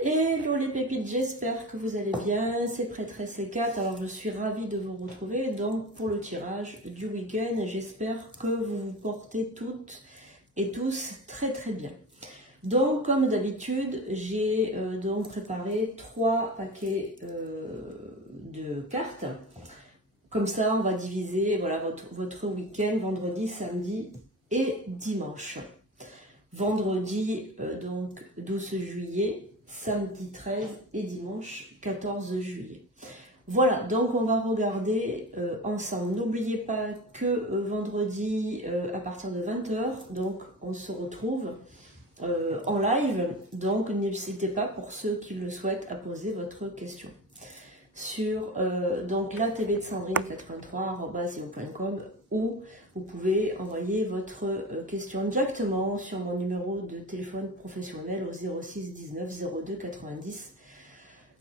Hello les pépites, j'espère que vous allez bien, c'est Prêtresse et Kat. Alors je suis ravie de vous retrouver donc pour le tirage du week-end. J'espère que vous vous portez toutes et tous très très bien. Donc comme d'habitude, j'ai donc préparé 3 paquets de cartes. Comme ça on va diviser voilà, votre week-end, vendredi, samedi et dimanche. Vendredi donc 12 juillet. Samedi 13 et dimanche 14 juillet. Voilà, donc on va regarder ensemble. N'oubliez pas que vendredi à partir de 20 h, donc on se retrouve en live. Donc n'hésitez pas pour ceux qui le souhaitent à poser votre question. Sur donc la TV de Sandrine 83@yahoo.com ou vous pouvez envoyer votre question directement sur mon numéro de téléphone professionnel au 06 19 02 90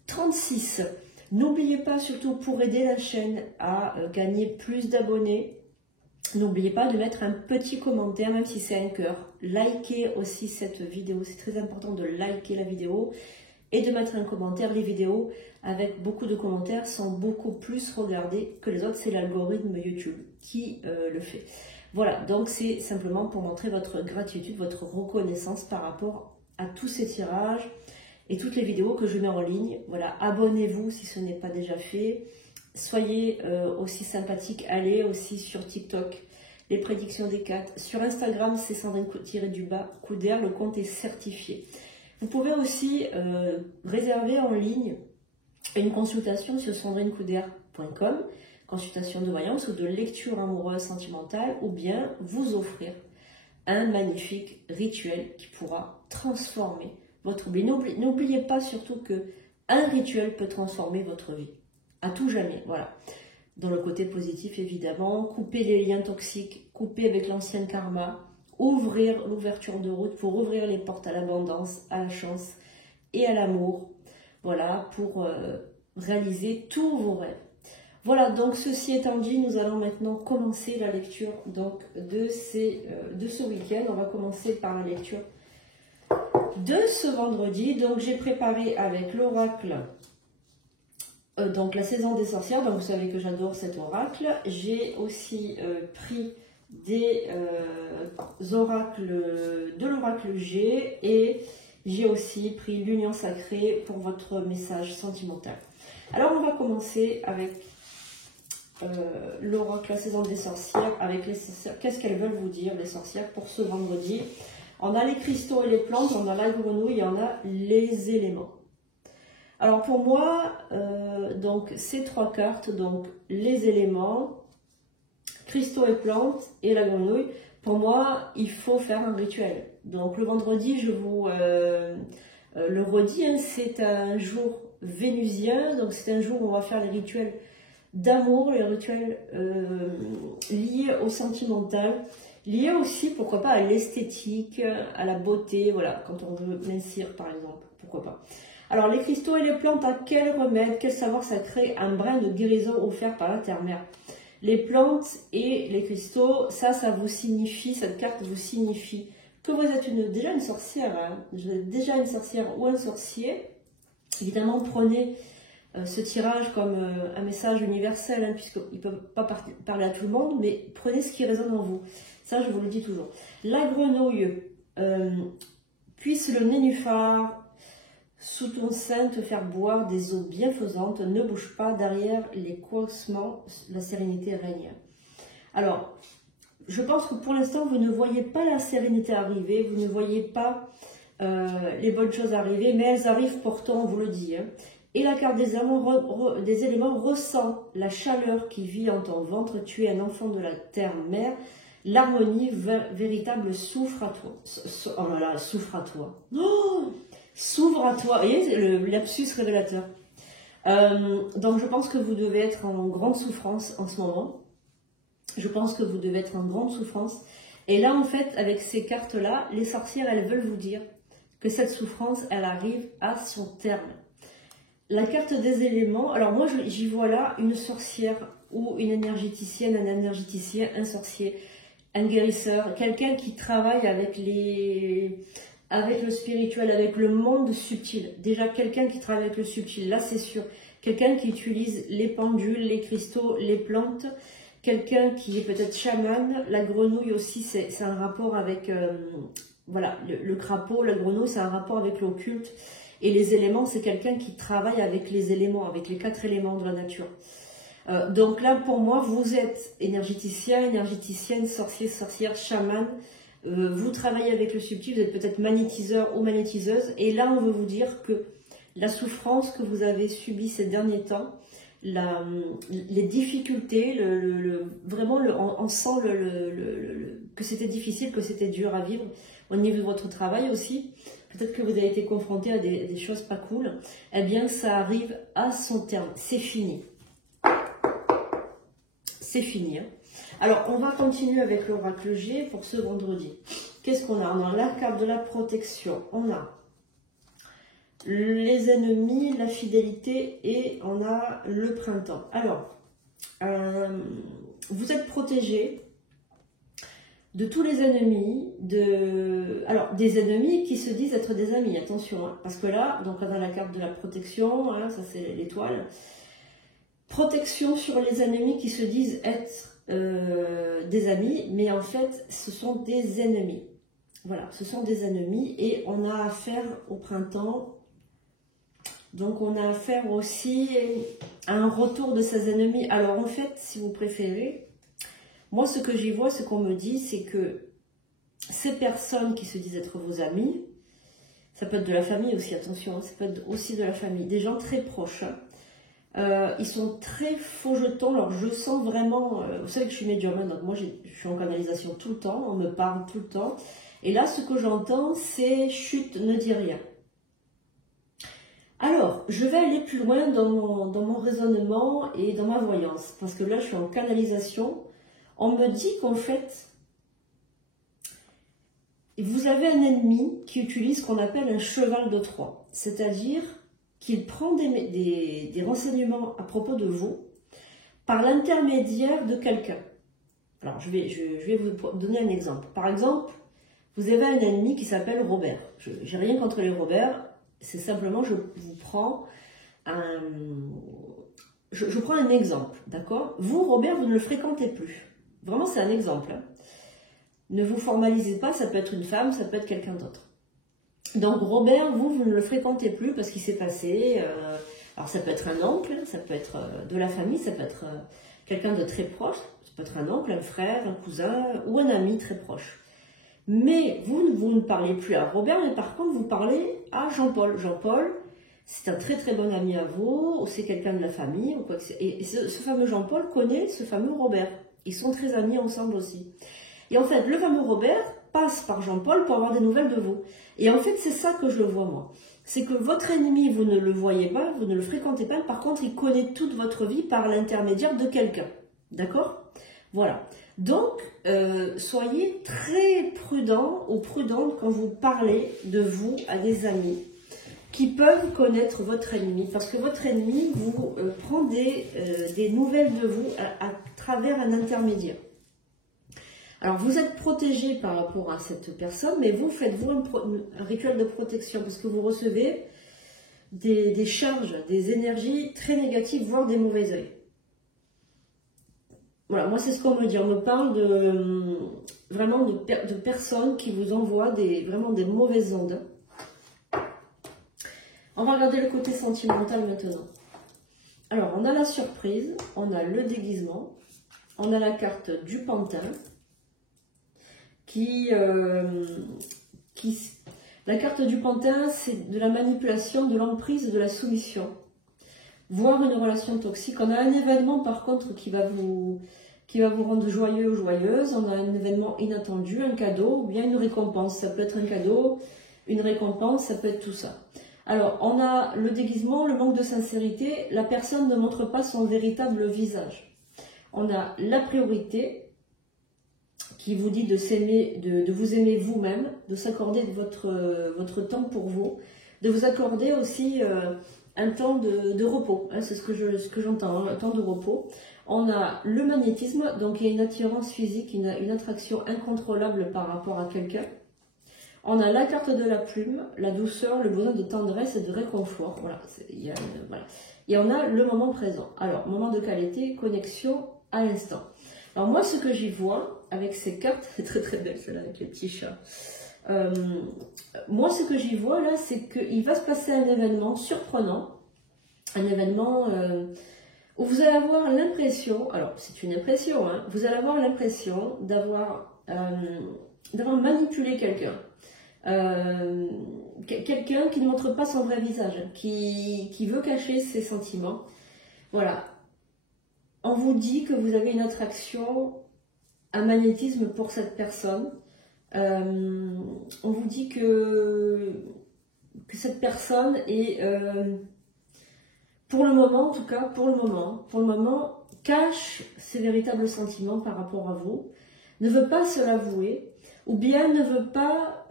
36. N'oubliez pas surtout pour aider la chaîne à gagner plus d'abonnés, n'oubliez pas de mettre un petit commentaire même si c'est un cœur. Likez aussi cette vidéo, c'est très important de liker la vidéo et de mettre un commentaire. Les vidéos avec beaucoup de commentaires sont beaucoup plus regardées que les autres. C'est l'algorithme YouTube qui le fait. Voilà, donc c'est simplement pour montrer votre gratitude, votre reconnaissance par rapport à tous ces tirages et toutes les vidéos que je mets en ligne. Voilà, abonnez-vous si ce n'est pas déjà fait. Soyez aussi sympathique, allez aussi sur TikTok, les prédictions des 4. Sur Instagram, c'est Sandrine-Couder, le compte est certifié. Vous pouvez aussi réserver en ligne une consultation sur sandrinecouder.com, consultation de voyance ou de lecture amoureuse sentimentale, ou bien vous offrir un magnifique rituel qui pourra transformer votre vie. N'oubliez pas surtout que un rituel peut transformer votre vie, à tout jamais, voilà. Dans le côté positif évidemment, couper les liens toxiques, couper avec l'ancien karma, ouvrir l'ouverture de route pour ouvrir les portes à l'abondance, à la chance et à l'amour. Voilà, pour réaliser tous vos rêves. Voilà, donc ceci étant dit, nous allons maintenant commencer la lecture donc, de ce week-end. On va commencer par la lecture de ce vendredi. Donc j'ai préparé avec l'oracle, donc la saison des sorcières. Donc vous savez que j'adore cet oracle. J'ai aussi pris des oracles de l'oracle G et j'ai aussi pris l'union sacrée pour votre message sentimental. Alors on va commencer avec l'oracle, la saison des sorcières, avec les sorcières. Qu'est-ce qu'elles veulent vous dire les sorcières pour ce vendredi? On a les cristaux et les plantes, on a la grenouille, on a les éléments. Alors pour moi, donc ces 3 cartes, donc les éléments, cristaux et plantes et la grenouille, pour moi, il faut faire un rituel. Donc le vendredi, je vous le redis, hein, c'est un jour vénusien, donc c'est un jour où on va faire les rituels d'amour, les rituels liés au sentimental, liés aussi, pourquoi pas, à l'esthétique, à la beauté, voilà, quand on veut mincir par exemple, pourquoi pas. Alors les cristaux et les plantes, à quel remède, quel savoir sacré, un brin de guérison offert par la terre-mère. Les plantes et les cristaux, ça vous signifie, cette carte vous signifie que vous êtes déjà une sorcière, hein, vous êtes déjà une sorcière ou un sorcier. Évidemment, prenez ce tirage comme un message universel, hein, puisqu'il ne peut pas parler à tout le monde, mais prenez ce qui résonne en vous. Ça, je vous le dis toujours. La grenouille, puisse le nénuphar sous ton sein te faire boire des eaux bienfaisantes, ne bouge pas, derrière les coinsements, la sérénité règne. Alors, je pense que pour l'instant, vous ne voyez pas la sérénité arriver, vous ne voyez pas les bonnes choses arriver, mais elles arrivent pourtant, on vous le dit. Hein. Et la carte des éléments ressent la chaleur qui vit en ton ventre, tu es un enfant de la terre-mère, l'harmonie véritable souffre à toi. Oh là là, souffre à toi. Oh, s'ouvre à toi. Vous voyez, le lapsus révélateur. Donc je pense que vous devez être en grande souffrance en ce moment. Je pense que vous devez être en grande souffrance. Et là, en fait, avec ces cartes-là, les sorcières, elles veulent vous dire que cette souffrance, elle arrive à son terme. La carte des éléments, alors moi, j'y vois là une sorcière ou une énergéticienne, un énergéticien, un sorcier, un guérisseur, quelqu'un qui travaille avec les avec le spirituel, avec le monde subtil. Déjà, quelqu'un qui travaille avec le subtil, là c'est sûr. Quelqu'un qui utilise les pendules, les cristaux, les plantes. Quelqu'un qui est peut-être chaman. La grenouille aussi, c'est un rapport avec... voilà, le crapaud, la grenouille, c'est un rapport avec l'occulte. Et les éléments, c'est quelqu'un qui travaille avec les éléments, avec les 4 éléments de la nature. Donc là, pour moi, vous êtes énergéticien, énergéticienne, sorcier, sorcière, chaman. Vous travaillez avec le subtil, vous êtes peut-être magnétiseur ou magnétiseuse. Et là, on veut vous dire que la souffrance que vous avez subie ces derniers temps, les difficultés, vraiment, on sent que c'était difficile, que c'était dur à vivre au niveau de votre travail aussi. Peut-être que vous avez été confronté à des choses pas cool. Eh bien, ça arrive à son terme. C'est fini. C'est fini. Hein. Alors, on va continuer avec l'oracle G pour ce vendredi. Qu'est-ce qu'on a? On a la carte de la protection. On a les ennemis, la fidélité et on a le printemps. Alors, vous êtes protégé de tous les ennemis, alors des ennemis qui se disent être des amis, attention, hein, parce que là, donc on a la carte de la protection, hein, ça c'est l'étoile. Protection sur les ennemis qui se disent être des amis, mais en fait, ce sont des ennemis. Voilà, ce sont des ennemis et on a affaire au printemps. Donc, on a affaire aussi à un retour de ces ennemis. Alors, en fait, si vous préférez, moi, ce que j'y vois, ce qu'on me dit, c'est que ces personnes qui se disent être vos amis, ça peut être de la famille aussi, attention, hein, ça peut être aussi de la famille, des gens très proches. Ils sont très faux jetons. Alors, je sens vraiment... vous savez que je suis médium, hein, donc moi, je suis en canalisation tout le temps, on me parle tout le temps. Et là, ce que j'entends, c'est « chut, ne dis rien ». Alors, je vais aller plus loin dans mon raisonnement et dans ma voyance. Parce que là, je suis en canalisation. On me dit qu'en fait, vous avez un ennemi qui utilise ce qu'on appelle un cheval de Troie. C'est-à-dire qu'il prend des renseignements à propos de vous par l'intermédiaire de quelqu'un. Alors, je vais vous donner un exemple. Par exemple, vous avez un ennemi qui s'appelle Robert. Je n'ai rien contre les Robert. C'est simplement, je vous prends je prends un exemple, d'accord? Vous, Robert, vous ne le fréquentez plus. Vraiment, c'est un exemple. Hein. Ne vous formalisez pas, ça peut être une femme, ça peut être quelqu'un d'autre. Donc, Robert, vous ne le fréquentez plus parce qu'il s'est passé... alors, ça peut être un oncle, ça peut être de la famille, ça peut être quelqu'un de très proche. Ça peut être un oncle, un frère, un cousin ou un ami très proche. Mais vous ne parlez plus à Robert, mais par contre, vous parlez à Jean-Paul. Jean-Paul, c'est un très très bon ami à vous, ou c'est quelqu'un de la famille, ou quoi que c'est. Et ce fameux Jean-Paul connaît ce fameux Robert. Ils sont très amis ensemble aussi. Et en fait, le fameux Robert passe par Jean-Paul pour avoir des nouvelles de vous. Et en fait, c'est ça que je vois moi. C'est que votre ennemi, vous ne le voyez pas, vous ne le fréquentez pas, par contre, il connaît toute votre vie par l'intermédiaire de quelqu'un. D'accord ? Voilà. Donc, soyez très prudents ou prudentes quand vous parlez de vous à des amis qui peuvent connaître votre ennemi. Parce que votre ennemi vous prend des nouvelles de vous à travers un intermédiaire. Alors, vous êtes protégé par rapport à cette personne, mais vous faites-vous un rituel de protection parce que vous recevez des charges, des énergies très négatives, voire des mauvais œils. Voilà, moi c'est ce qu'on me dit. On me parle vraiment de personnes qui vous envoient vraiment des mauvaises ondes. On va regarder le côté sentimental maintenant. Alors, on a la surprise, on a le déguisement, on a la carte du pantin la carte du pantin, c'est de la manipulation, de l'emprise, de la soumission, voire une relation toxique. On a un événement par contre qui va vous rendre joyeux ou joyeuse. On a un événement inattendu, un cadeau ou bien une récompense. Ça peut être un cadeau, une récompense, ça peut être tout ça. Alors, on a le déguisement, le manque de sincérité. La personne ne montre pas son véritable visage. On a la priorité qui vous dit de s'aimer, de vous aimer vous-même, de s'accorder votre temps pour vous, de vous accorder aussi un temps de repos. Hein, c'est ce que j'entends, hein, un temps de repos. On a le magnétisme, donc il y a une attirance physique, une attraction incontrôlable par rapport à quelqu'un. On a la carte de la plume, la douceur, le besoin de tendresse et de réconfort. Voilà, voilà. Et on a le moment présent. Alors, moment de qualité, connexion à l'instant. Alors moi, ce que j'y vois avec ces cartes, c'est très très belle celle-là avec les petits chats. Moi, ce que j'y vois là, c'est qu'il va se passer un événement surprenant, un événement où vous allez avoir l'impression, alors c'est une impression, hein, vous allez avoir l'impression d'avoir manipulé quelqu'un. Quelqu'un qui ne montre pas son vrai visage, qui veut cacher ses sentiments. Voilà. On vous dit que vous avez une attraction, un magnétisme pour cette personne. On vous dit que cette personne est, pour le moment en tout cas, pour le moment, cache ses véritables sentiments par rapport à vous, ne veut pas se l'avouer, ou bien ne veut pas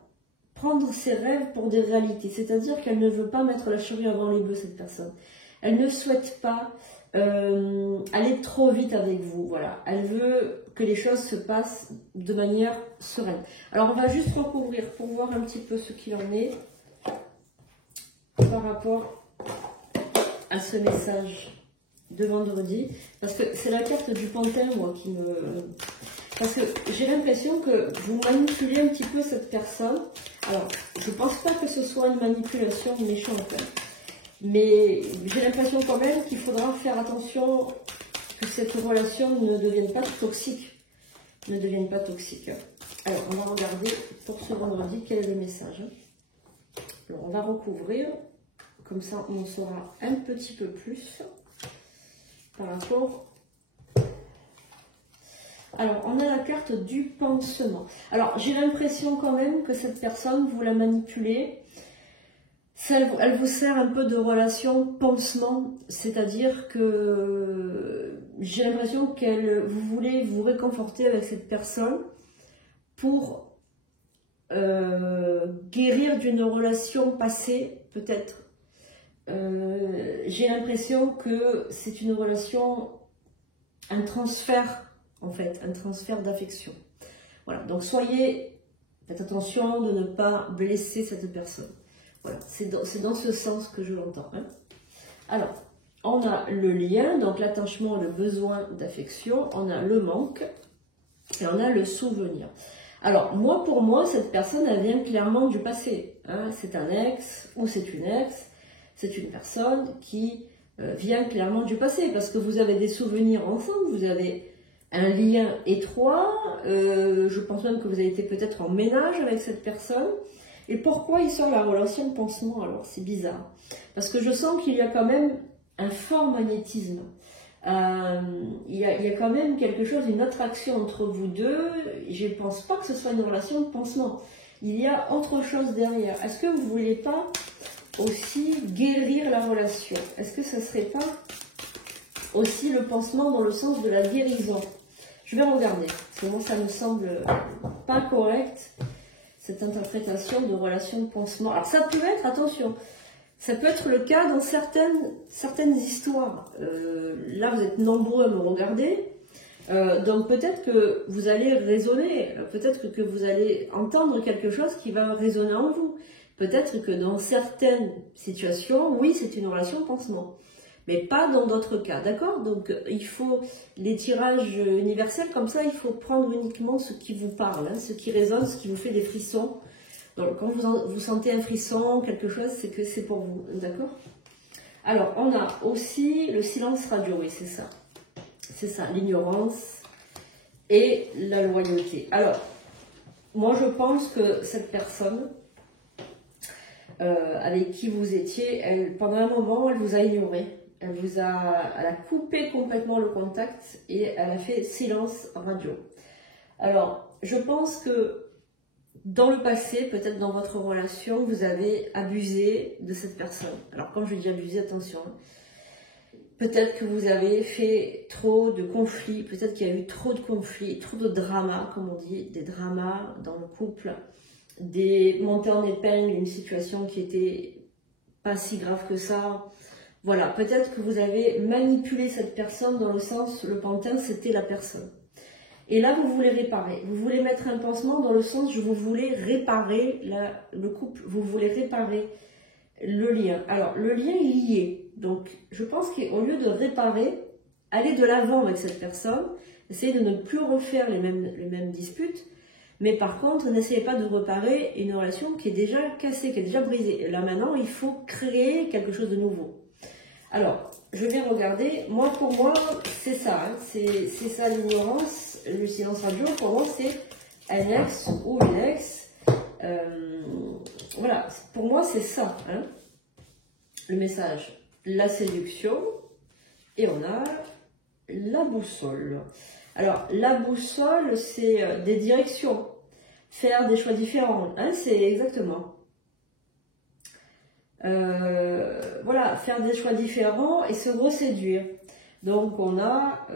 prendre ses rêves pour des réalités, c'est-à-dire qu'elle ne veut pas mettre la charrue avant les bœufs, cette personne. Elle ne souhaite pas aller trop vite avec vous, voilà. Elle veut que les choses se passent de manière sereine. Alors on va juste recouvrir pour voir un petit peu ce qu'il en est par rapport à ce message de vendredi, parce que c'est la carte du pantin, moi, qui me... Parce que j'ai l'impression que vous manipulez un petit peu cette personne. Alors, je ne pense pas que ce soit une manipulation méchante, hein. Mais j'ai l'impression quand même qu'il faudra faire attention que cette relation ne devienne pas toxique. Ne devienne pas toxique. Alors, on va regarder pour ce vendredi quel est le message. Alors, on va recouvrir. Comme ça, on en saura un petit peu plus par rapport... Alors, on a la carte du pansement. Alors, j'ai l'impression quand même que cette personne, vous la manipulez. Elle vous sert un peu de relation pansement, c'est-à-dire que j'ai l'impression vous voulez vous réconforter avec cette personne pour guérir d'une relation passée, peut-être. J'ai l'impression que c'est une relation, un transfert, en fait, un transfert d'affection. Voilà, donc faites attention de ne pas blesser cette personne. Voilà, c'est dans ce sens que je l'entends, hein. Alors, on a le lien, donc l'attachement, le besoin d'affection, on a le manque et on a le souvenir. Alors, pour moi, cette personne, elle vient clairement du passé, hein. C'est un ex ou c'est une ex, c'est une personne qui vient clairement du passé parce que vous avez des souvenirs ensemble, vous avez un lien étroit, je pense même que vous avez été peut-être en ménage avec cette personne. Et pourquoi il sort la relation de pansement? Alors, c'est bizarre. Parce que je sens qu'il y a quand même un fort magnétisme. Il y a quand même quelque chose, une attraction entre vous deux. Je ne pense pas que ce soit une relation de pansement. Il y a autre chose derrière. Est-ce que vous ne voulez pas aussi guérir la relation? Est-ce que ça ne serait pas aussi le pansement dans le sens de la guérison? Je vais regarder. Parce que moi, ça me semble pas correct, cette interprétation de relation de pansement. Alors ça peut être, attention, ça peut être le cas dans certaines histoires. Là, vous êtes nombreux à me regarder. Donc peut-être que vous allez raisonner, peut-être que vous allez entendre quelque chose qui va résonner en vous. Peut-être que dans certaines situations, oui, c'est une relation de pansement. Mais pas dans d'autres cas, d'accord? Donc il faut, les tirages universels comme ça, il faut prendre uniquement ce qui vous parle, hein, ce qui résonne, ce qui vous fait des frissons. Donc quand vous sentez un frisson, quelque chose, c'est que c'est pour vous, d'accord? Alors on a aussi le silence radio, oui c'est ça. C'est ça, l'ignorance et la loyauté. Alors, moi je pense que cette personne avec qui vous étiez, pendant un moment, elle vous a ignoré. Elle a coupé complètement le contact et elle a fait silence radio. Alors, je pense que dans le passé, peut-être dans votre relation, vous avez abusé de cette personne. Alors, quand je dis abuser, attention, peut-être que vous avez fait trop de conflits, peut-être qu'il y a eu trop de conflits, trop de dramas, comme on dit, des dramas dans le couple, des montées en épingle, une situation qui était pas si grave que ça. Voilà, peut-être que vous avez manipulé cette personne dans le sens, le pantin, c'était la personne. Et là, vous voulez réparer. Vous voulez mettre un pansement dans le sens où vous voulez réparer le couple, vous voulez réparer le lien. Alors, le lien est lié. Donc, je pense qu'au lieu de réparer, aller de l'avant avec cette personne, essayez de ne plus refaire les mêmes disputes, mais par contre, n'essayez pas de réparer une relation qui est déjà cassée, qui est déjà brisée. Là, maintenant, il faut créer quelque chose de nouveau. Alors, je vais regarder. Moi, pour moi, c'est ça. Hein. C'est ça l'ignorance, le silence radio. Pour moi, c'est un ex ou une ex. Voilà, pour moi, c'est ça. Hein. Le message, la séduction. Et on a la boussole. Alors, la boussole, c'est des directions. Faire des choix différents. Hein, c'est exactement. Voilà, faire des choix différents et se reséduire. Donc, on a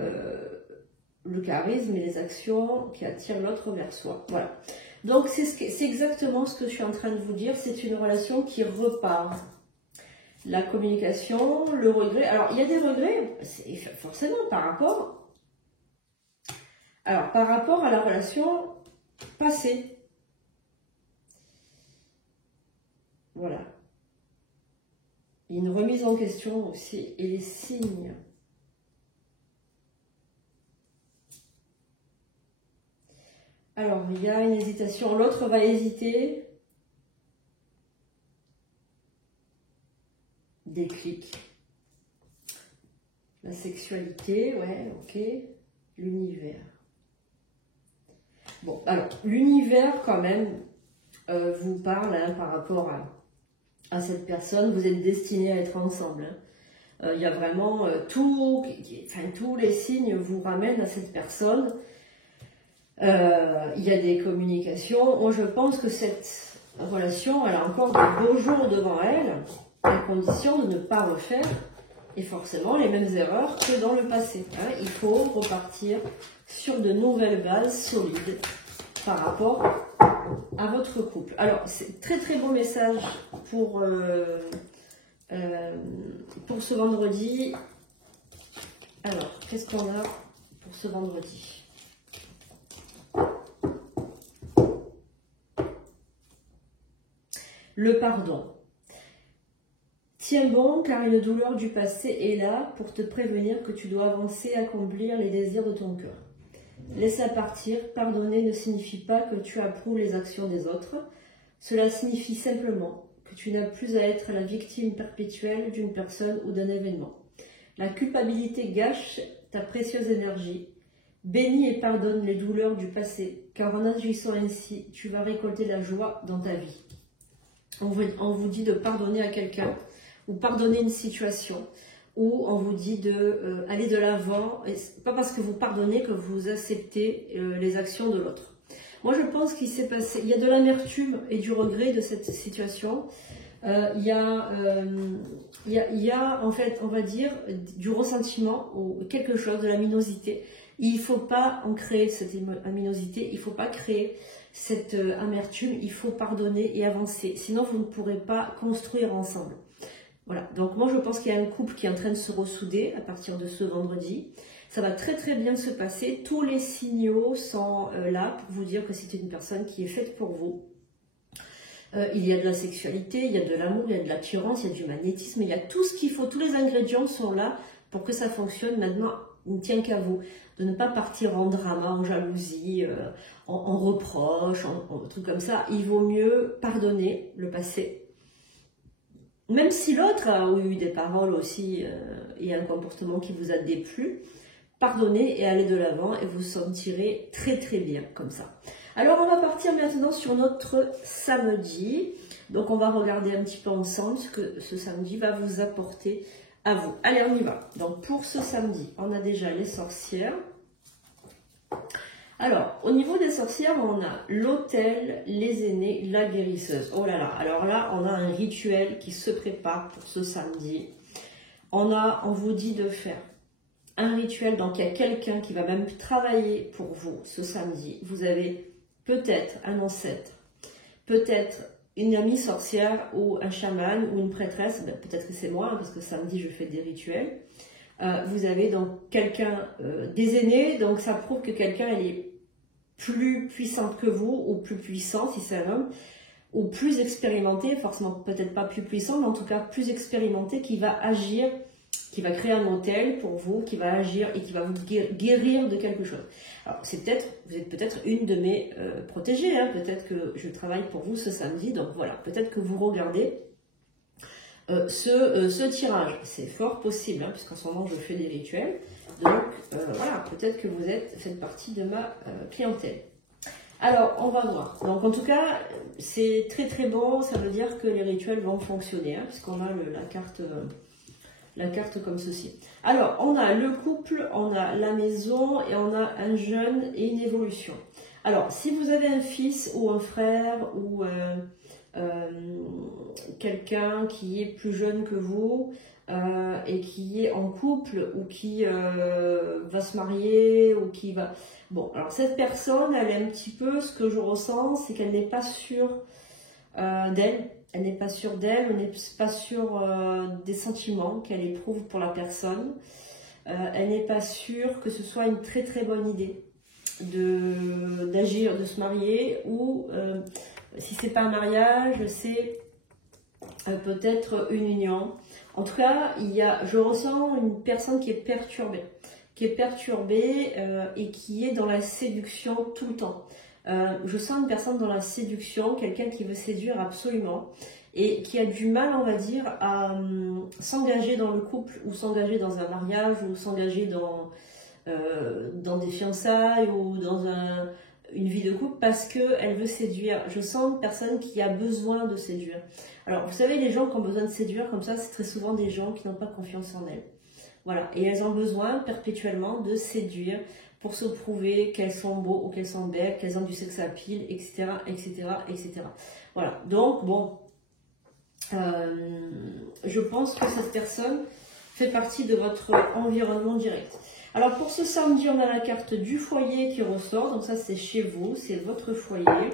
le charisme et les actions qui attirent l'autre vers soi. Voilà. Donc, c'est exactement ce que je suis en train de vous dire. C'est une relation qui repart. La communication, le regret. Alors, il y a des regrets, forcément, par rapport à la relation passée. Voilà. Une remise en question aussi, et les signes. Alors, il y a une hésitation, l'autre va hésiter. Déclic. La sexualité, ouais, ok. L'univers. Bon, alors, l'univers, quand même, vous parle hein, par rapport à cette personne. Vous êtes destinés à être ensemble. Hein. Il y a vraiment tous les signes vous ramènent à cette personne. Il y a des communications. Moi, je pense que cette relation, elle a encore de beaux jours devant elle, à condition de ne pas refaire et forcément les mêmes erreurs que dans le passé. Hein. Il faut repartir sur de nouvelles bases solides par rapport à votre couple. Alors, c'est très très beau message pour ce vendredi. Alors, qu'est-ce qu'on a pour ce vendredi? Le pardon. Tiens bon, car une douleur du passé est là pour te prévenir que tu dois avancer, accomplir les désirs de ton cœur. Laisse partir, pardonner ne signifie pas que tu approuves les actions des autres. Cela signifie simplement que tu n'as plus à être la victime perpétuelle d'une personne ou d'un événement. La culpabilité gâche ta précieuse énergie. Bénis et pardonne les douleurs du passé, car en agissant ainsi, tu vas récolter la joie dans ta vie. On vous dit de pardonner à quelqu'un, ou pardonner une situation, ou on vous dit d'aller de l'avant. C'est pas parce que vous pardonnez que vous acceptez les actions de l'autre. Moi, je pense qu'il s'est passé, il y a de l'amertume et du regret de cette situation. Il y a en fait, on va dire, du ressentiment ou quelque chose, de l'aminosité. Il ne faut pas en créer cette aminosité, il ne faut pas créer cette amertume, il faut pardonner et avancer. Sinon, vous ne pourrez pas construire ensemble. Voilà, donc moi je pense qu'il y a un couple qui est en train de se ressouder à partir de ce vendredi. Ça va très très bien se passer. Tous les signaux sont là pour vous dire que c'est une personne qui est faite pour vous. Il y a de la sexualité, il y a de l'amour, il y a de l'attirance, il y a du magnétisme, il y a tout ce qu'il faut, tous les ingrédients sont là pour que ça fonctionne. Maintenant, il ne tient qu'à vous de ne pas partir en drama, en jalousie, en reproche, en trucs comme ça. Il vaut mieux pardonner le passé. Même si l'autre a eu des paroles aussi et un comportement qui vous a déplu, pardonnez et allez de l'avant et vous vous sentirez très très bien comme ça. Alors on va partir maintenant sur notre samedi. Donc on va regarder un petit peu ensemble ce que ce samedi va vous apporter à vous. Allez, on y va. Donc pour ce samedi, on a déjà les sorcières. Alors, au niveau des sorcières, on a l'autel, les aînés, la guérisseuse. Oh là là, alors là, on a un rituel qui se prépare pour ce samedi. On vous dit de faire un rituel, donc il y a quelqu'un qui va même travailler pour vous ce samedi. Vous avez peut-être un ancêtre, peut-être une amie sorcière ou un chaman ou une prêtresse, ben, peut-être que c'est moi, hein, parce que samedi je fais des rituels. Vous avez donc quelqu'un des aînés, donc ça prouve que quelqu'un elle est plus puissante que vous, ou plus puissant si c'est un homme, ou plus expérimenté, forcément peut-être pas plus puissant, mais en tout cas plus expérimenté, qui va agir, qui va créer un hôtel pour vous, qui va agir et qui va vous guérir de quelque chose. Alors c'est peut-être, vous êtes peut-être une de mes protégées, hein, peut-être que je travaille pour vous ce samedi, donc voilà, peut-être que vous regardez ce tirage. C'est fort possible, hein, puisqu'en ce moment je fais des rituels, donc voilà, peut-être que vous faites partie de ma clientèle. Alors, on va voir. Donc, en tout cas, c'est très très bon. Ça veut dire que les rituels vont fonctionner, hein, puisqu'on a la carte comme ceci. Alors, on a le couple, on a la maison et on a un jeune et une évolution. Alors, si vous avez un fils ou un frère ou quelqu'un qui est plus jeune que vous et qui est en couple ou qui va se marier ou qui va... Bon, alors cette personne, elle est un petit peu, ce que je ressens, c'est qu'elle n'est pas sûre d'elle. Elle n'est pas sûre d'elle, elle n'est pas sûre des sentiments qu'elle éprouve pour la personne. Elle n'est pas sûre que ce soit une très très bonne idée d'agir, de se marier, ou si c'est pas un mariage, c'est peut-être une union. En tout cas, je ressens une personne qui est perturbée. Et qui est dans la séduction tout le temps. Je sens une personne dans la séduction, quelqu'un qui veut séduire absolument et qui a du mal, on va dire, à s'engager dans le couple ou s'engager dans un mariage ou s'engager dans des fiançailles ou dans une vie de couple parce qu'elle veut séduire. Je sens une personne qui a besoin de séduire. Alors, vous savez, les gens qui ont besoin de séduire comme ça, c'est très souvent des gens qui n'ont pas confiance en elles. Voilà, et elles ont besoin perpétuellement de séduire pour se prouver qu'elles sont beaux ou qu'elles sont belles, qu'elles ont du sex appeal, etc., etc., etc. Voilà, donc bon, je pense que cette personne fait partie de votre environnement direct. Alors pour ce samedi, on a la carte du foyer qui ressort, donc ça c'est chez vous, c'est votre foyer.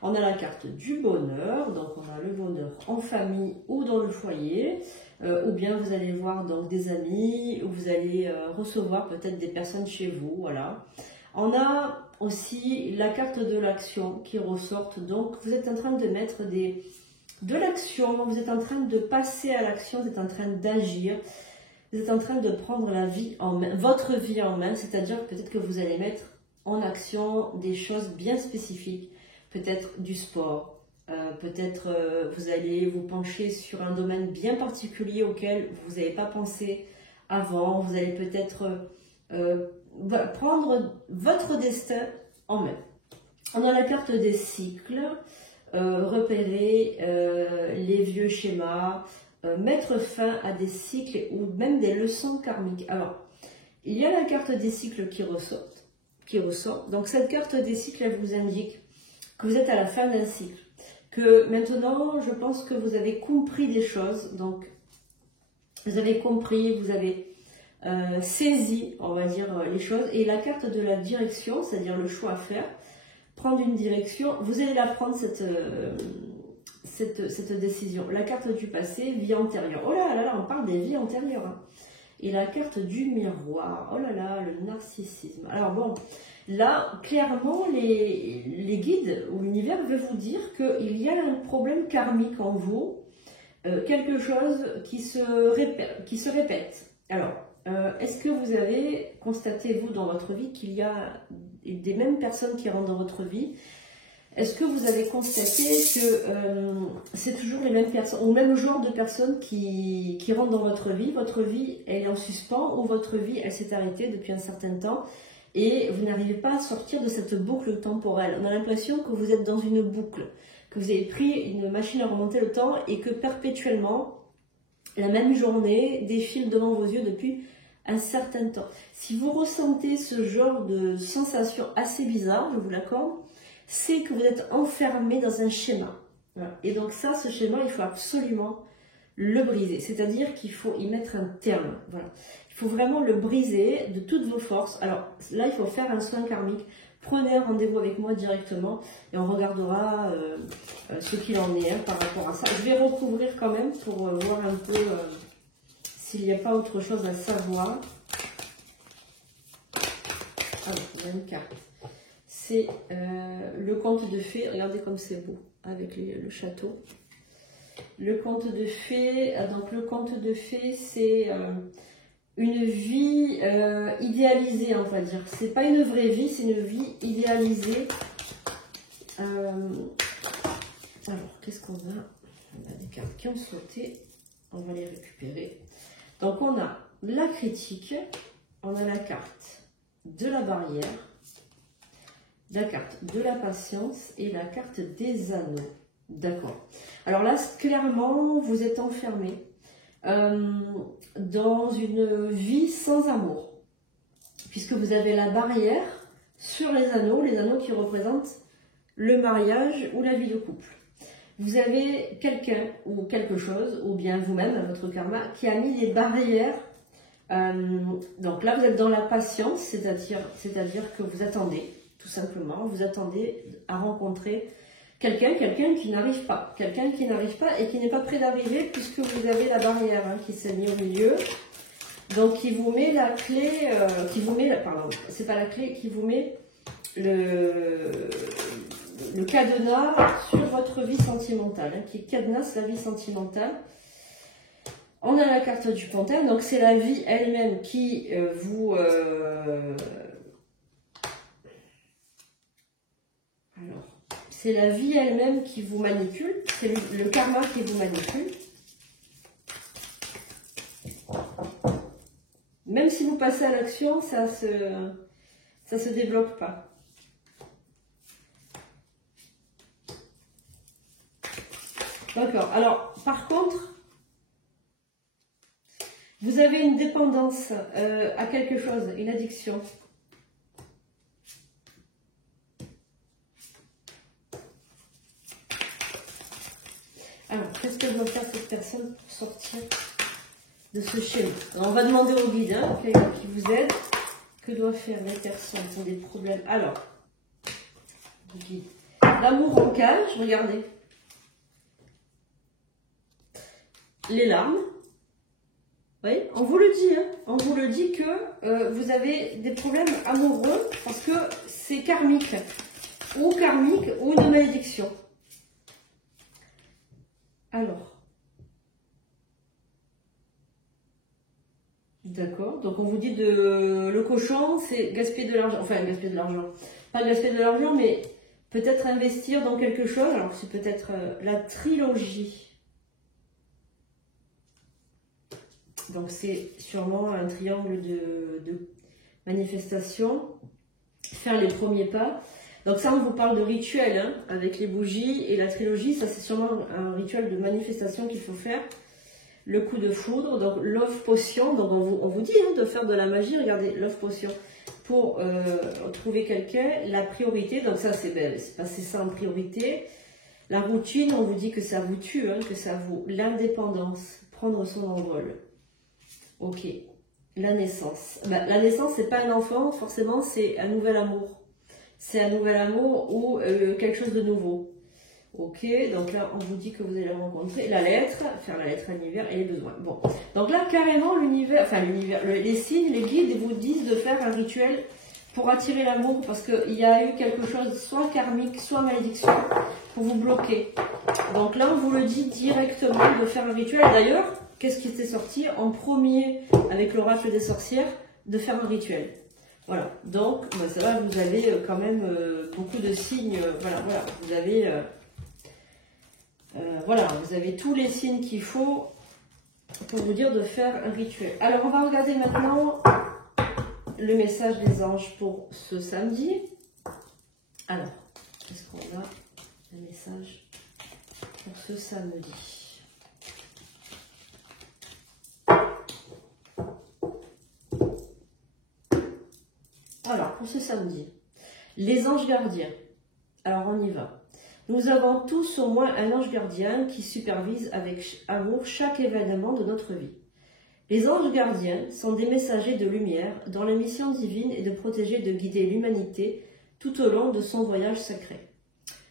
On a la carte du bonheur, donc on a le bonheur en famille ou dans le foyer. Ou bien vous allez voir donc des amis, ou vous allez recevoir peut-être des personnes chez vous, voilà. On a aussi la carte de l'action qui ressort, donc vous êtes en train de mettre de l'action, vous êtes en train de passer à l'action, vous êtes en train d'agir, vous êtes en train de prendre la vie en main, votre vie en main, c'est-à-dire peut-être que vous allez mettre en action des choses bien spécifiques, peut-être du sport. Peut-être vous allez vous pencher sur un domaine bien particulier auquel vous n'avez pas pensé avant. Vous allez peut-être prendre votre destin en main. On a la carte des cycles, repérer les vieux schémas, mettre fin à des cycles ou même des leçons karmiques. Alors, il y a la carte des cycles qui ressort. Donc cette carte des cycles, elle vous indique que vous êtes à la fin d'un cycle. Que maintenant, je pense que vous avez compris des choses, donc vous avez compris, vous avez saisi, on va dire, les choses, et la carte de la direction, c'est-à-dire le choix à faire, prendre une direction, vous allez la prendre cette décision. La carte du passé, vie antérieure, oh là là, là on parle des vies antérieures, hein. Et la carte du miroir, oh là là, le narcissisme. Alors bon, là, clairement, les guides ou l'univers veut vous dire qu'il y a un problème karmique en vous, quelque chose qui se répète. Alors, est-ce que vous avez constaté, vous, dans votre vie, qu'il y a des mêmes personnes qui rentrent dans votre vie? Est-ce que vous avez constaté que c'est toujours les mêmes personnes, ou le même genre de personnes qui rentrent dans votre vie, elle est en suspens, ou votre vie, elle s'est arrêtée depuis un certain temps, et vous n'arrivez pas à sortir de cette boucle temporelle. On a l'impression que vous êtes dans une boucle, que vous avez pris une machine à remonter le temps, et que perpétuellement, la même journée défile devant vos yeux depuis un certain temps. Si vous ressentez ce genre de sensation assez bizarre, je vous l'accorde, c'est que vous êtes enfermé dans un schéma. Voilà. Et donc ça, ce schéma, il faut absolument le briser. C'est-à-dire qu'il faut y mettre un terme. Voilà. Il faut vraiment le briser de toutes vos forces. Alors là, il faut faire un soin karmique. Prenez un rendez-vous avec moi directement et on regardera ce qu'il en est, hein, par rapport à ça. Je vais recouvrir quand même pour voir un peu s'il n'y a pas autre chose à savoir. Alors, on a une carte. C'est le conte de fées. Regardez comme c'est beau avec le château. Le conte de fées. Donc, le conte de fées, c'est une vie idéalisée, on va dire. C'est pas une vraie vie, c'est une vie idéalisée. Alors, qu'est-ce qu'on a? On a des cartes qui ont sauté. On va les récupérer. Donc, on a la critique. On a la carte de la barrière. La carte de la patience et la carte des anneaux. D'accord. Alors là, clairement, vous êtes enfermé dans une vie sans amour. Puisque vous avez la barrière sur les anneaux qui représentent le mariage ou la vie de couple. Vous avez quelqu'un ou quelque chose, ou bien vous-même, votre karma, qui a mis les barrières. Donc là, vous êtes dans la patience, c'est-à-dire que vous attendez, tout simplement, vous attendez à rencontrer quelqu'un qui n'arrive pas. Quelqu'un qui n'arrive pas et qui n'est pas prêt d'arriver puisque vous avez la barrière qui s'est mise au milieu. Donc, qui vous met la clé, pardon, c'est pas la clé, qui vous met le cadenas sur votre vie sentimentale, qui cadenasse la vie sentimentale. On a la carte du panthère, donc c'est la vie elle-même qui vous... c'est la vie elle-même qui vous manipule, c'est le karma qui vous manipule. Même si vous passez à l'action, ça se débloque pas. D'accord. Alors, par contre, vous avez une dépendance à quelque chose, une addiction. Alors, qu'est-ce que doit faire cette personne pour sortir de ce schéma? Alors, on va demander au guide, quelqu'un qui vous aide. Que doivent faire les personnes qui ont des problèmes? Alors, le guide. L'amour en cage, regardez. Les larmes. Oui, on vous le dit, on vous le dit que vous avez des problèmes amoureux parce que c'est karmique ou une malédiction. Alors, d'accord, donc on vous dit le cochon, c'est gaspiller de l'argent, enfin gaspiller de l'argent, pas gaspiller de l'argent, mais peut-être investir dans quelque chose. Alors c'est peut-être la trilogie. Donc c'est sûrement un triangle de manifestation, faire les premiers pas. Donc ça, on vous parle de rituel, avec les bougies et la trilogie, ça c'est sûrement un rituel de manifestation qu'il faut faire. Le coup de foudre, donc love potion, donc on vous dit de faire de la magie, regardez, love potion, pour trouver quelqu'un, la priorité, donc ça c'est passer ça en priorité. La routine, on vous dit que ça vous tue, que ça vous... L'indépendance, prendre son envol. Ok, la naissance. La naissance, c'est pas un enfant, forcément, c'est un nouvel amour. C'est un nouvel amour ou quelque chose de nouveau. Ok, donc là, on vous dit que vous allez rencontrer la lettre, faire la lettre à l'univers et les besoins. Bon, donc là, carrément, les signes, les guides vous disent de faire un rituel pour attirer l'amour parce qu'il y a eu quelque chose, soit karmique, soit malédiction, pour vous bloquer. Donc là, on vous le dit directement de faire un rituel. D'ailleurs, qu'est-ce qui était sorti en premier avec l'oracle des sorcières? De faire un rituel. Voilà, donc ça va, vous avez quand même beaucoup de signes. Voilà, vous avez vous avez tous les signes qu'il faut pour vous dire de faire un rituel. Alors, on va regarder maintenant le message des anges pour ce samedi. Alors, qu'est-ce qu'on a? Le message pour ce samedi. Alors, pour ce samedi, les anges gardiens. Alors, on y va. Nous avons tous au moins un ange gardien qui supervise avec amour chaque événement de notre vie. Les anges gardiens sont des messagers de lumière dont la mission divine est de protéger et de guider l'humanité tout au long de son voyage sacré.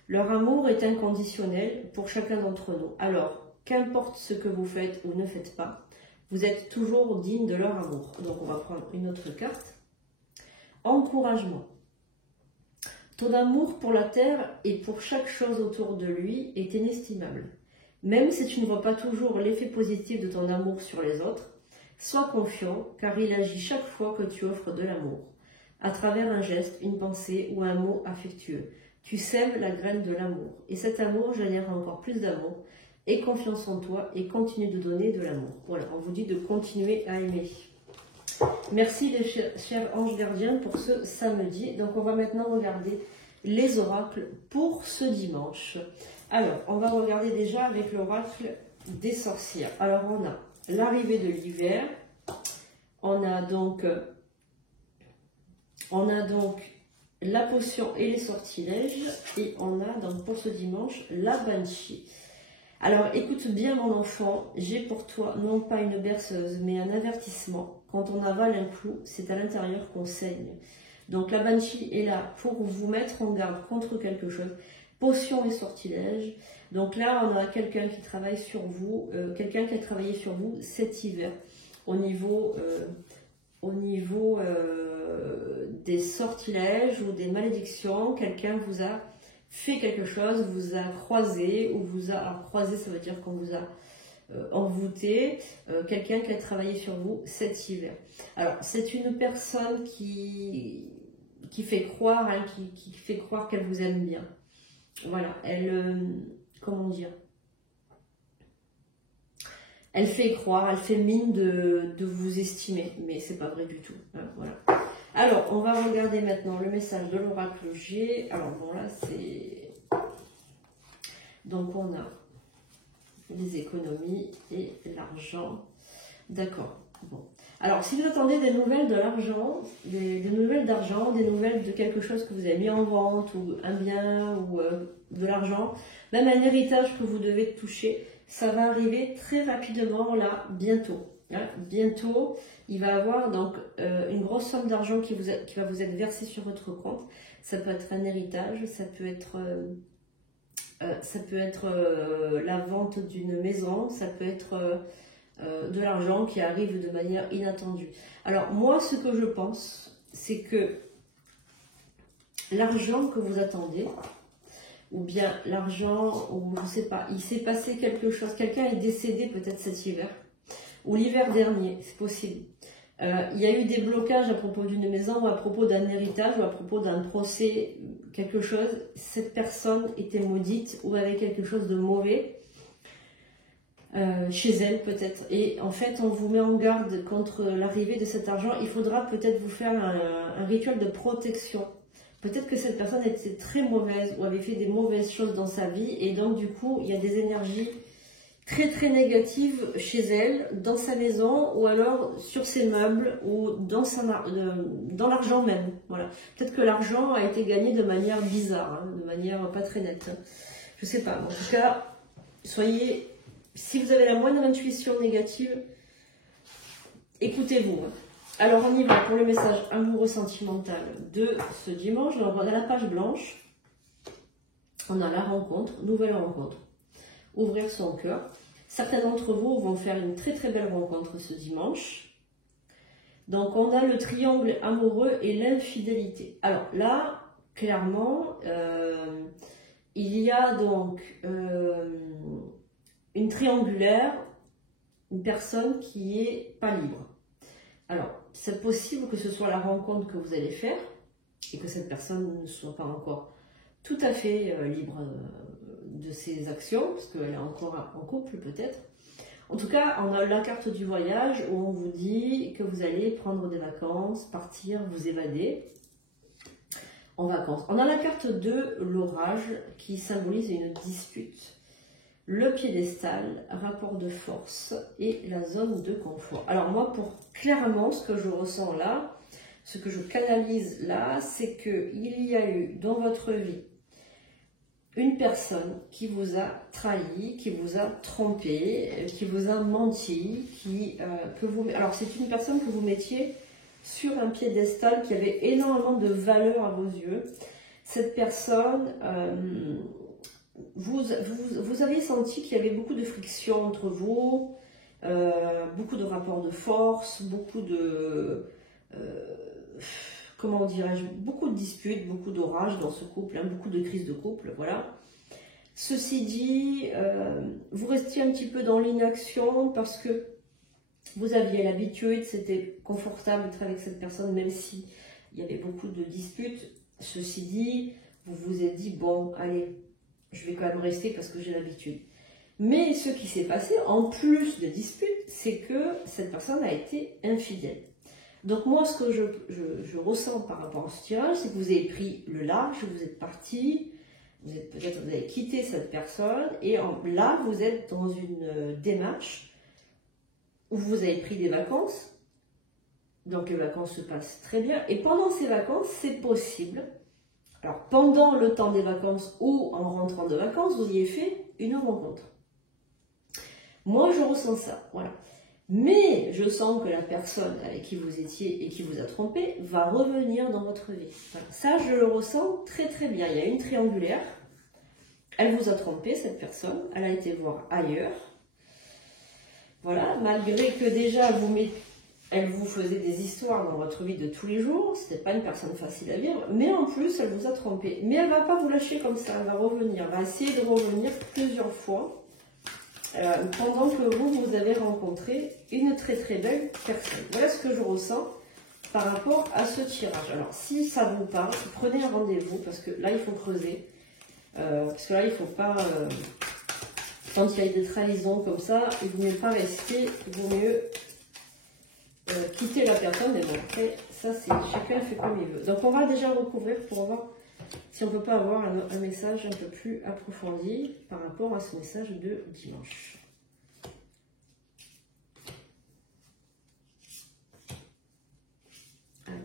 Leur amour est inconditionnel pour chacun d'entre nous. Alors, qu'importe ce que vous faites ou ne faites pas, Vous êtes toujours digne de leur amour. Donc on va prendre une autre carte. Encouragement. Ton amour pour la terre et pour chaque chose autour de lui est inestimable. Même si tu ne vois pas toujours l'effet positif de ton amour sur les autres, sois confiant car il agit chaque fois que tu offres de l'amour. À travers un geste, une pensée ou un mot affectueux, tu sèmes la graine de l'amour. Et cet amour génère encore plus d'amour. Aie confiance en toi et continue de donner de l'amour. Voilà, on vous dit de continuer à aimer. Merci les chers anges gardiens pour ce samedi. Donc on va maintenant regarder les oracles pour ce dimanche. Alors, on va regarder déjà avec l'oracle des sorcières. Alors on a l'arrivée de l'hiver. On a donc la potion et les sortilèges. Et on a donc pour ce dimanche la banshee. Alors écoute bien mon enfant, j'ai pour toi non pas une berceuse mais un avertissement. Quand on avale un clou, c'est à l'intérieur qu'on saigne. Donc la banshee est là pour vous mettre en garde contre quelque chose. Potion et sortilège. Donc là on a quelqu'un qui travaille sur vous, quelqu'un qui a travaillé sur vous cet hiver au niveau des sortilèges ou des malédictions. Quelqu'un vous a fait quelque chose, vous a croisé, ou vous a... Alors, croisé, ça veut dire qu'on vous a envoûté, quelqu'un qui a travaillé sur vous cet hiver. Alors, c'est une personne qui fait croire, hein, qui fait croire qu'elle vous aime bien. Voilà, elle... comment dire? Elle fait croire, elle fait mine de vous estimer, mais c'est pas vrai du tout. Hein, voilà. Alors, on va regarder maintenant le message de l'oracle G. Alors, bon, là, c'est... Donc, on a les économies et l'argent. D'accord. Bon. Alors, si vous attendez des nouvelles de l'argent, des nouvelles d'argent, des nouvelles de quelque chose que vous avez mis en vente, ou un bien, ou de l'argent, même un héritage que vous devez toucher, ça va arriver très rapidement, là, bientôt. Hein, bientôt, il va y avoir donc une grosse somme d'argent qui va vous être versée sur votre compte. Ça peut être un héritage, ça peut être la vente d'une maison, ça peut être de l'argent qui arrive de manière inattendue. Alors moi, ce que je pense, c'est que l'argent que vous attendez, ou bien l'argent, ou je ne sais pas, il s'est passé quelque chose, quelqu'un est décédé peut-être cet hiver, ou l'hiver dernier, c'est possible. Il y a eu des blocages à propos d'une maison, ou à propos d'un héritage, ou à propos d'un procès, quelque chose. Cette personne était maudite, ou avait quelque chose de mauvais chez elle peut-être. Et en fait, on vous met en garde contre l'arrivée de cet argent. Il faudra peut-être vous faire un rituel de protection. Peut-être que cette personne était très mauvaise, ou avait fait des mauvaises choses dans sa vie, et donc du coup, il y a des énergies très très négative chez elle, dans sa maison, ou alors sur ses meubles, ou dans l'argent même. Voilà. Peut-être que l'argent a été gagné de manière bizarre, hein, de manière pas très nette. Je sais pas. En tout cas, soyez... Si vous avez la moindre intuition négative, écoutez-vous. Alors on y va pour le message amoureux sentimental de ce dimanche. Alors on a la page blanche. On a la rencontre, nouvelle rencontre. Ouvrir son cœur. Certains d'entre vous vont faire une très très belle rencontre ce dimanche. Donc on a le triangle amoureux et l'infidélité. Alors là, clairement, il y a donc une triangulaire, une personne qui est pas libre. Alors, c'est possible que ce soit la rencontre que vous allez faire et que cette personne ne soit pas encore tout à fait libre de ses actions, parce qu'elle est encore en couple peut-être. En tout cas, on a la carte du voyage où on vous dit que vous allez prendre des vacances, partir, vous évader en vacances. On a la carte de l'orage qui symbolise une dispute. Le piédestal, rapport de force et la zone de confort. Alors moi, pour clairement ce que je ressens là, ce que je canalise là, c'est qu'il y a eu dans votre vie une personne qui vous a trahi, qui vous a trompé, qui vous a menti, alors c'est une personne que vous mettiez sur un piédestal qui avait énormément de valeur à vos yeux. Cette personne, vous avez senti qu'il y avait beaucoup de friction entre vous, beaucoup de rapports de force, beaucoup de... comment dirais-je, beaucoup de disputes, beaucoup d'orages dans ce couple, hein, beaucoup de crises de couple, voilà. Ceci dit, vous restiez un petit peu dans l'inaction parce que vous aviez l'habitude, c'était confortable d'être avec cette personne, même si il y avait beaucoup de disputes. Ceci dit, vous vous êtes dit, bon, allez, je vais quand même rester parce que j'ai l'habitude. Mais ce qui s'est passé, en plus de disputes, c'est que cette personne a été infidèle. Donc moi, ce que je ressens par rapport à ce tirage, c'est que vous avez pris le large, vous êtes parti, vous avez quitté cette personne, et là, vous êtes dans une démarche où vous avez pris des vacances. Donc les vacances se passent très bien. Et pendant ces vacances, c'est possible. Alors pendant le temps des vacances ou en rentrant de vacances, vous y avez fait une rencontre. Moi, je ressens ça, voilà. Mais je sens que la personne avec qui vous étiez et qui vous a trompé va revenir dans votre vie. Voilà. Ça, je le ressens très très bien. Il y a une triangulaire. Elle vous a trompé, cette personne. Elle a été voir ailleurs. Voilà, malgré que déjà elle vous faisait des histoires dans votre vie de tous les jours. C'était pas une personne facile à vivre. Mais en plus, elle vous a trompé. Mais elle va pas vous lâcher comme ça. Elle va revenir. Elle va essayer de revenir plusieurs fois. Pendant que vous avez rencontré une très très belle personne. Voilà ce que je ressens par rapport à ce tirage. Alors si ça vous parle, prenez un rendez-vous parce que là il faut creuser. Parce que là il ne faut pas, quand il y a des trahisons comme ça, il vaut mieux pas rester, il vaut mieux quitter la personne. Mais bon, après ça c'est chacun fait comme il veut. Donc on va déjà recouvrir pour voir si on ne peut pas avoir un message un peu plus approfondi par rapport à ce message de dimanche. Allez.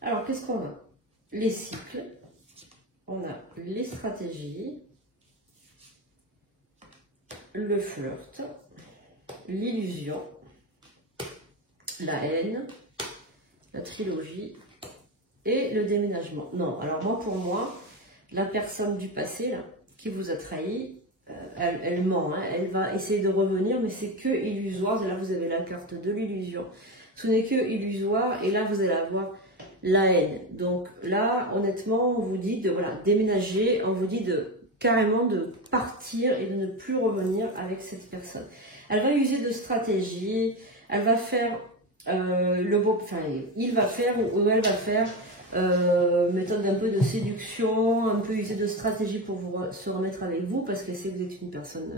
Alors, qu'est-ce qu'on a? Les cycles, on a les stratégies, le flirt, l'illusion, la haine, la trilogie et le déménagement. Non, alors moi, pour moi, la personne du passé là, qui vous a trahi, elle ment, hein, elle va essayer de revenir, mais c'est que illusoire. Là, vous avez la carte de l'illusion. Ce n'est que illusoire, et là, vous allez avoir la haine. Donc là, honnêtement, on vous dit de voilà, déménager, on vous dit de carrément de partir et de ne plus revenir avec cette personne. Elle va user de stratégie, elle va faire il va faire ou elle va faire méthode un peu de séduction, un peu user de stratégie pour se remettre avec vous parce qu'elle sait que vous êtes une personne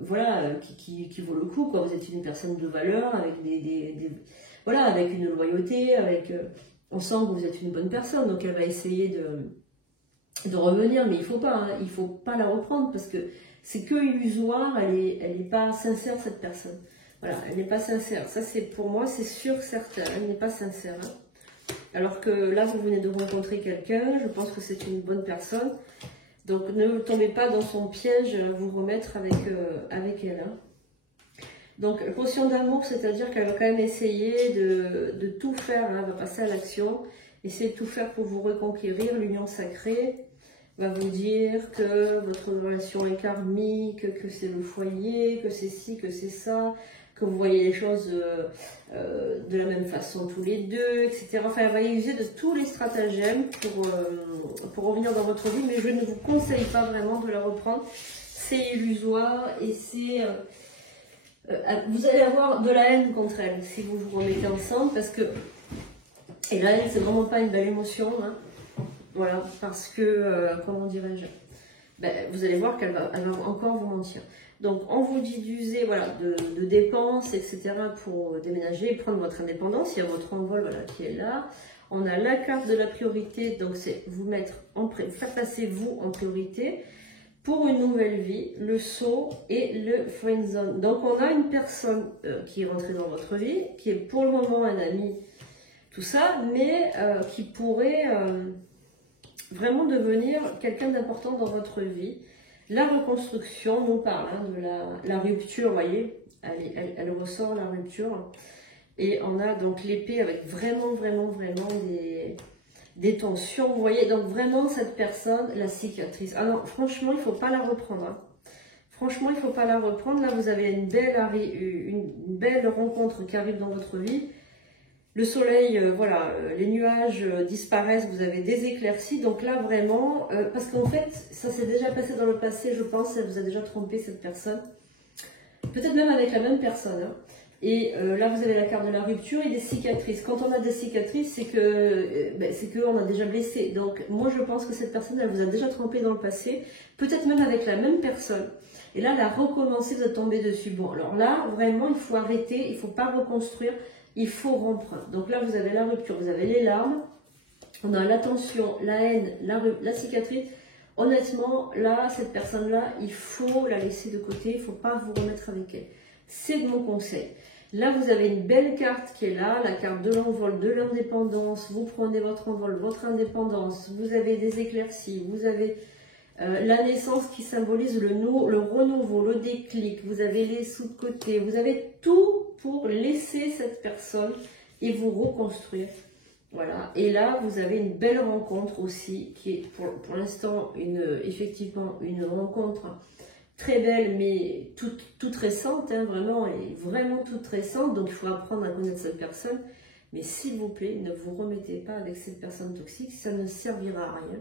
voilà, qui vaut le coup, quoi. Vous êtes une personne de valeur avec voilà, avec une loyauté, avec on sent que vous êtes une bonne personne, donc elle va essayer de revenir, mais il faut pas, hein, il faut pas la reprendre parce que c'est que illusoire, elle est pas sincère cette personne. Voilà, elle n'est pas sincère. Ça c'est pour moi, c'est sûr certain, elle n'est pas sincère. Hein. Alors que là vous venez de rencontrer quelqu'un, je pense que c'est une bonne personne. Donc ne tombez pas dans son piège, vous remettre avec elle. Hein. Donc potion d'amour, c'est-à-dire qu'elle va quand même essayer de tout faire, hein, elle va passer à l'action, essayer de tout faire pour vous reconquérir. L'union sacrée va vous dire que votre relation est karmique, que c'est le foyer, que c'est ci, que c'est ça, que vous voyez les choses de la même façon tous les deux, etc. Enfin, elle va user de tous les stratagèmes pour revenir dans votre vie, mais je ne vous conseille pas vraiment de la reprendre. C'est illusoire et c'est... vous allez avoir de la haine contre elle si vous vous remettez ensemble, parce que... Et la haine, c'est vraiment pas une belle émotion, hein. Voilà, parce que, comment dirais-je, vous allez voir qu'elle va encore vous mentir. Donc, on vous dit d'user voilà, de dépenses, etc. pour déménager et prendre votre indépendance. Il y a votre envol voilà, qui est là. On a la carte de la priorité, donc c'est vous mettre faire passer vous en priorité pour une nouvelle vie, le saut et le friendzone. Donc, on a une personne qui est rentrée dans votre vie, qui est pour le moment un ami, tout ça, mais qui pourrait... vraiment devenir quelqu'un d'important dans votre vie. La reconstruction nous parle hein, de la rupture, vous voyez, elle ressort la rupture. Et on a donc l'épée avec vraiment des tensions. Vous voyez, donc vraiment cette personne, la cicatrice. Alors franchement, il ne faut pas la reprendre. Hein. Franchement, il ne faut pas la reprendre. Là, vous avez une belle rencontre qui arrive dans votre vie. Le soleil, voilà, les nuages disparaissent, vous avez des éclaircies. Donc là, vraiment, parce qu'en fait, ça s'est déjà passé dans le passé, je pense, ça vous a déjà trompé cette personne. Peut-être même avec la même personne. Hein. Et là, vous avez la carte de la rupture et des cicatrices. Quand on a des cicatrices, c'est que on a déjà blessé. Donc moi, je pense que cette personne, elle vous a déjà trompé dans le passé. Peut-être même avec la même personne. Et là, elle a recommencé, vous êtes tombé dessus. Bon, alors là, vraiment, il faut arrêter, il ne faut pas reconstruire. Il faut rompre. Donc là, vous avez la rupture, vous avez les larmes, on a la tension, la haine, la cicatrice. Honnêtement, là, cette personne-là, il faut la laisser de côté, il ne faut pas vous remettre avec elle. C'est mon conseil. Là, vous avez une belle carte qui est là, la carte de l'envol, de l'indépendance. Vous prenez votre envol, votre indépendance. Vous avez des éclaircies, vous avez la naissance qui symbolise le renouveau, le déclic. Vous avez les sous de côté, vous avez tout pour laisser cette personne et vous reconstruire. Voilà. Et là, vous avez une belle rencontre aussi, qui est pour l'instant effectivement une rencontre très belle, mais toute récente, hein, vraiment, et vraiment toute récente. Donc, il faut apprendre à connaître cette personne. Mais s'il vous plaît, ne vous remettez pas avec cette personne toxique, ça ne servira à rien.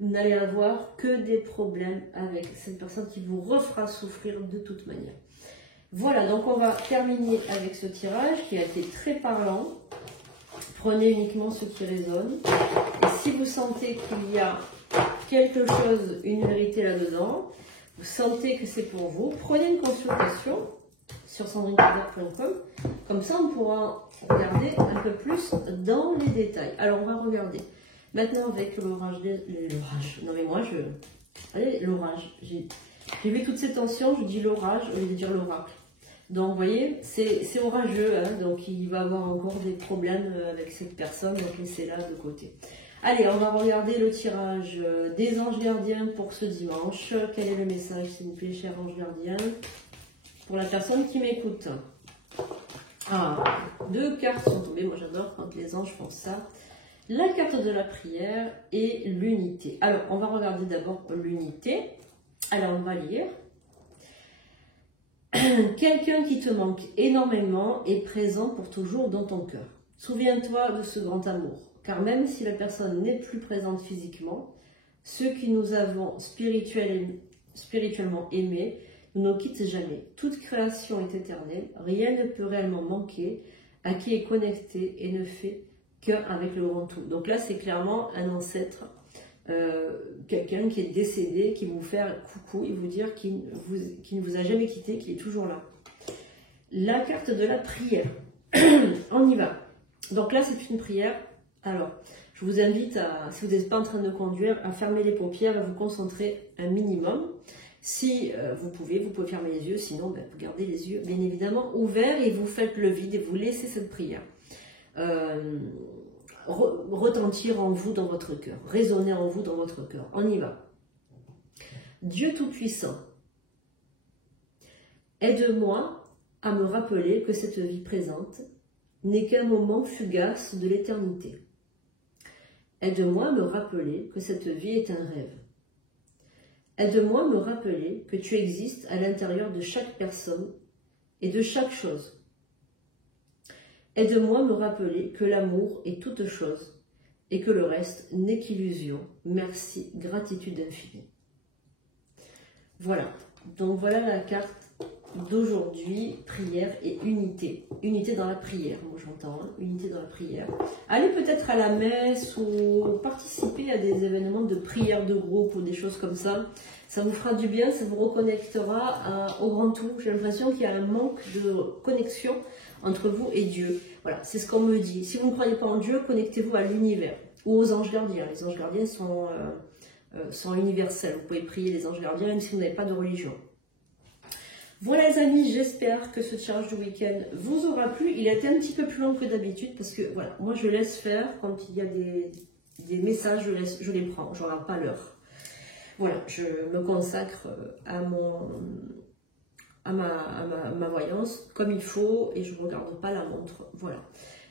Vous n'allez avoir que des problèmes avec cette personne qui vous refera souffrir de toute manière. Voilà, donc on va terminer avec ce tirage qui a été très parlant. Prenez uniquement ce qui résonne. Et si vous sentez qu'il y a quelque chose, une vérité là-dedans, vous sentez que c'est pour vous, prenez une consultation sur sandrinecader.com. Comme ça, on pourra regarder un peu plus dans les détails. Alors, on va regarder. Maintenant, avec l'orage, non mais moi, allez, l'orage, j'ai vu toutes ces tensions, je dis l'orage au lieu de dire l'oracle. Donc, vous voyez, c'est orageux, hein, donc il va avoir encore des problèmes avec cette personne, donc laissez-la de côté. Allez, on va regarder le tirage des anges gardiens pour ce dimanche. Quel est le message, s'il vous plaît, cher ange gardien, pour la personne qui m'écoute? Ah, 2 cartes sont tombées, moi j'adore quand les anges font ça. La carte de la prière et l'unité. Alors, on va regarder d'abord l'unité. Alors, on va lire. Quelqu'un qui te manque énormément est présent pour toujours dans ton cœur. Souviens-toi de ce grand amour, car même si la personne n'est plus présente physiquement, ceux qui nous avons spirituellement aimés ne nous quittent jamais. Toute création est éternelle, rien ne peut réellement manquer à qui est connecté et ne fait qu'avec le grand tout. Donc là, c'est clairement un ancêtre, quelqu'un qui est décédé, qui vous fait un coucou et vous dire qu'il ne vous a jamais quitté, qu'il est toujours là. La carte de la prière. On y va. Donc là, c'est une prière. Alors, je vous invite, si vous n'êtes pas en train de conduire, à fermer les paupières et à vous concentrer un minimum. Si vous pouvez fermer les yeux, sinon vous gardez les yeux bien évidemment ouverts et vous faites le vide et vous laissez cette prière retentir en vous dans votre cœur, résonner en vous dans votre cœur. On y va. Dieu Tout-Puissant, aide-moi à me rappeler que cette vie présente n'est qu'un moment fugace de l'éternité. Aide-moi à me rappeler que cette vie est un rêve. Aide-moi à me rappeler que tu existes à l'intérieur de chaque personne et de chaque chose. Aide-moi à me rappeler que l'amour est toute chose et que le reste n'est qu'illusion. Merci, gratitude infinie. Voilà, donc voilà la carte d'aujourd'hui, prière et unité. Unité dans la prière, moi j'entends, hein, unité dans la prière. Allez peut-être à la messe ou participer à des événements de prière de groupe ou des choses comme ça. Ça vous fera du bien, ça vous reconnectera au grand tout. J'ai l'impression qu'il y a un manque de connexion entre vous et Dieu. Voilà, c'est ce qu'on me dit. Si vous ne croyez pas en Dieu, connectez-vous à l'univers ou aux anges gardiens. Les anges gardiens sont universels. Vous pouvez prier les anges gardiens même si vous n'avez pas de religion. Voilà les amis, j'espère que ce tirage du week-end vous aura plu. Il a été un petit peu plus long que d'habitude parce que voilà, moi je laisse faire quand il y a des messages, je les prends, je ne regarde pas l'heure. Voilà, je me consacre à ma voyance comme il faut et je ne regarde pas la montre. Voilà.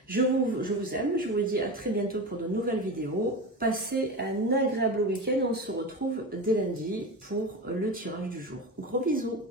Je vous aime, je vous dis à très bientôt pour de nouvelles vidéos. Passez un agréable week-end, on se retrouve dès lundi pour le tirage du jour. Gros bisous!